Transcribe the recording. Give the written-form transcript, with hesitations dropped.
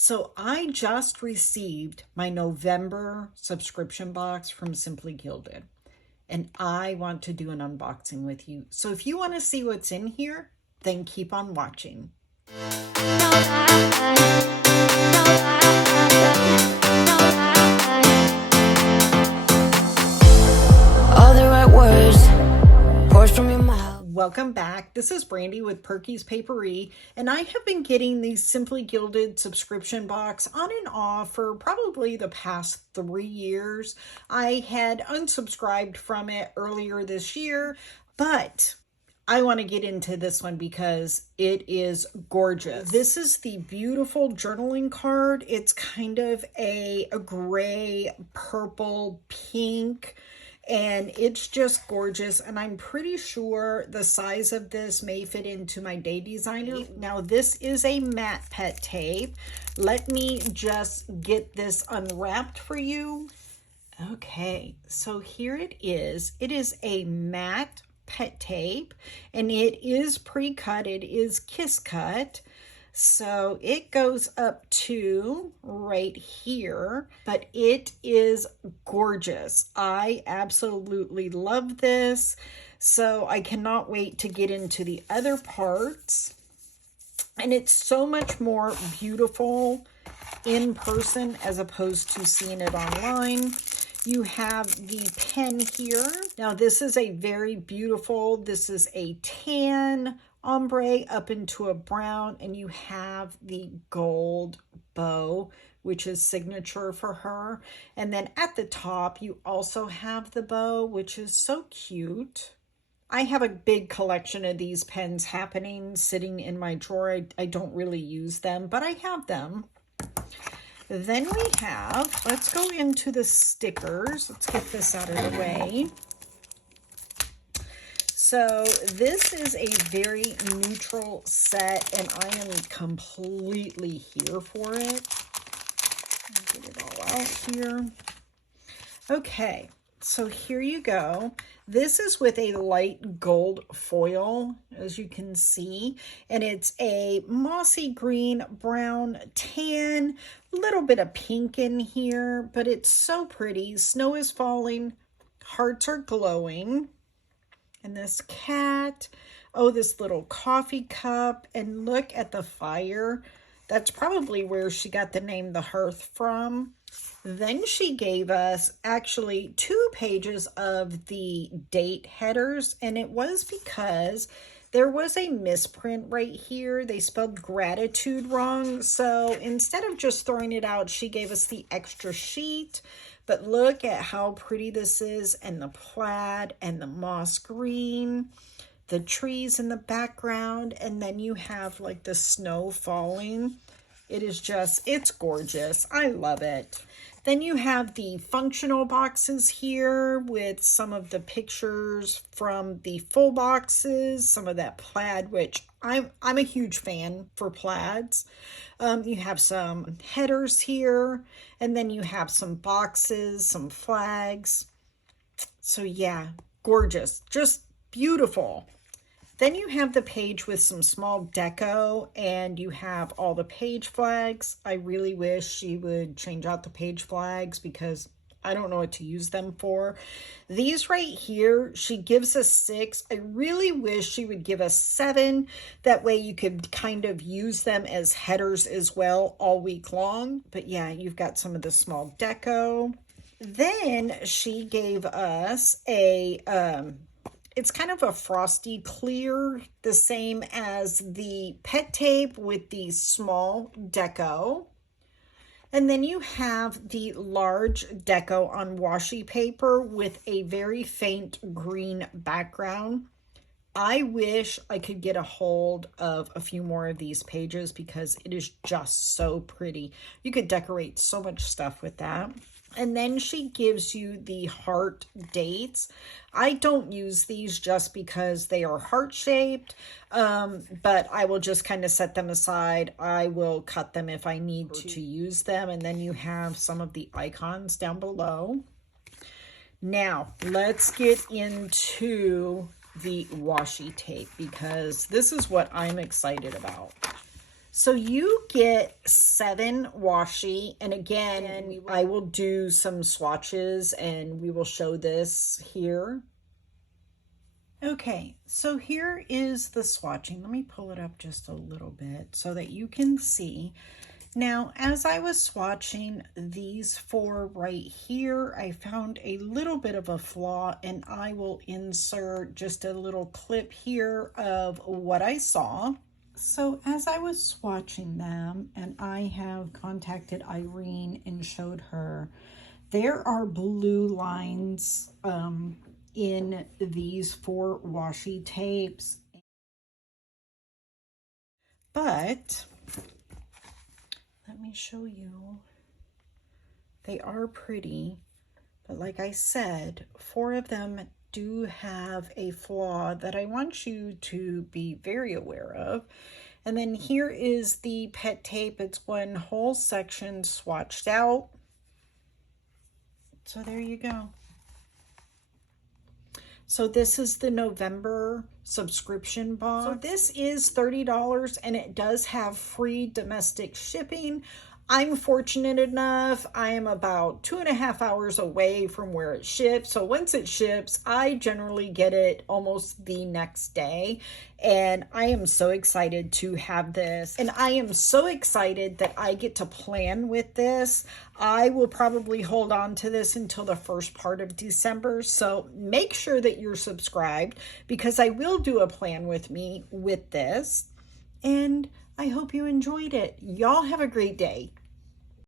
So I just received my November subscription box from Simply Gilded, and I want to do an unboxing with you. So if you want to see what's in here, then keep on watching. All the right words pours from your mouth. Welcome back. This is Brandy with Perky's Papery, and I have been getting the Simply Gilded subscription box on and off for probably the past 3 years. I had unsubscribed from it earlier this year, but I want to get into this one because it is gorgeous. This is the beautiful journaling card. It's kind of a gray, purple, pink, and it's just gorgeous. And I'm pretty sure the size of this may fit into my day designer. Now, this is a matte pet tape. Let me just get this unwrapped for you. Okay, so here it is. It is a matte pet tape, and it is pre-cut. It is kiss cut. So it goes up to right here, but it is gorgeous. I absolutely love this. So I cannot wait to get into the other parts. And it's so much more beautiful in person as opposed to seeing it online. You have the pen here. Now this is a very beautiful, this is a tan ombre up into a brown, and you have the gold bow, which is signature for her. And then at the top, you also have the bow, which is so cute. I have a big collection of these pens happening, sitting in my drawer. I don't really use them, but I have them. Then we have, let's go into the stickers. Let's get this out of the way. So this is a very neutral set, and I am completely here for it. Get it all out here. Okay, so here you go. This is with a light gold foil, as you can see, and it's a mossy green, brown, tan, little bit of pink in here, but it's so pretty. Snow is falling, hearts are glowing. And this cat, oh, this little coffee cup, and look at the fire. That's probably where she got the name the Hearth from. Then she gave us actually 2 pages of the date headers, and it was because there was a misprint right here. They spelled gratitude wrong. So instead of just throwing it out, she gave us the extra sheet. But look at how pretty this is, and the plaid and the moss green, the trees in the background, and then you have like the snow falling. It is just, it's gorgeous. I love it. Then you have the functional boxes here with some of the pictures from the full boxes, some of that plaid, which I'm a huge fan for plaids. You have some headers here, and then you have some boxes, some flags. So yeah, gorgeous, just beautiful. Then you have the page with some small deco, and you have all the page flags. I really wish she would change out the page flags because I don't know what to use them for. These right here, she gives us 6. I really wish she would give us 7. That way you could kind of use them as headers as well all week long. But yeah, you've got some of the small deco. Then she gave us a, it's kind of a frosty clear, the same as the pet tape with the small deco. And then you have the large deco on washi paper with a very faint green background. I wish I could get a hold of a few more of these pages because it is just so pretty. You could decorate so much stuff with that. And then she gives you the heart dates. I don't use these just because they are heart-shaped, but I will just kind of set them aside. I will cut them if I need to use them. And then you have some of the icons down below. Now, let's get into the washi tape because this is what I'm excited about. So you get 7 washi, and again, I will do some swatches and we will show this here. Okay, so here is the swatching. Let me pull it up just a little bit so that you can see. Now, as I was swatching these 4 right here, I found a little bit of a flaw, and I will insert just a little clip here of what I saw. So as I was swatching them, and I have contacted Irene and showed her, there are blue lines in these 4 washi tapes. But let me show you. They are pretty, but like I said, 4 of them do have a flaw that I want you to be very aware of. And then here is the pet tape. It's one whole section swatched out. So there you go. So this is the November subscription box. So this is $30, and it does have free domestic shipping. I'm fortunate enough, I am about 2.5 hours away from where it ships. So once it ships, I generally get it almost the next day. And I am so excited to have this. And I am so excited that I get to plan with this. I will probably hold on to this until the first part of December. So make sure that you're subscribed, because I will do a plan with me with this. And I hope you enjoyed it. Y'all have a great day.